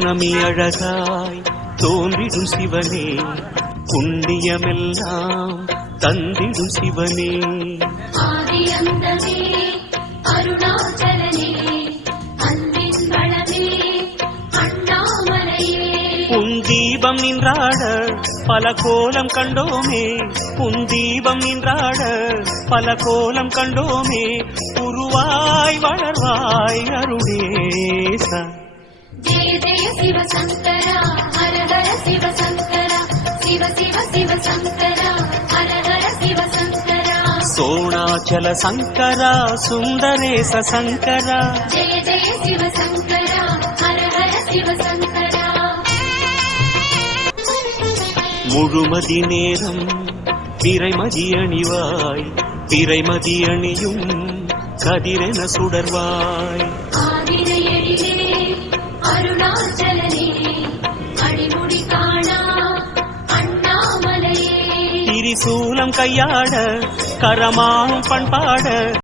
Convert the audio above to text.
பௌர்ணமி அழகாய் தோன்றிடும் சிவனே, புண்ணியமெல்லாம் தந்திடும் சிவனே. ஆதியந்தமே அருணாச்சலனே, அன்பின் வளமே அண்ணாமலையே. உன் தீபம் நின்றாட பல கோலம் கண்டோமே, உன் தீபம் நின்றாட பல கோலம் கண்டோமே. உருவாய் வளர்வாய் அருணேசா. ஜெய ஜெய சிவ சங்கரா, ஹர ஹர சிவ சங்கரா, சிவ சிவ சிவ சங்கரா, ஹர ஹர சிவ சங்கரா. சோணாச்சல சங்கரா, சுந்தரேச சங்கரா. ஜெய ஜெய சிவ சங்கரா, ஹர ஹர சிவ சங்கரா. முழுமதி நேரம் பிறைமதி அணிவாய், பிறைமதி அணியும் கதிரென சுடர்வாய். ஆதிரையடிலே அருணாச்சலனே, அடிமுடி காணா அண்ணாமலையே. திரிசூலம் கையாட கரமாம் பண்பாட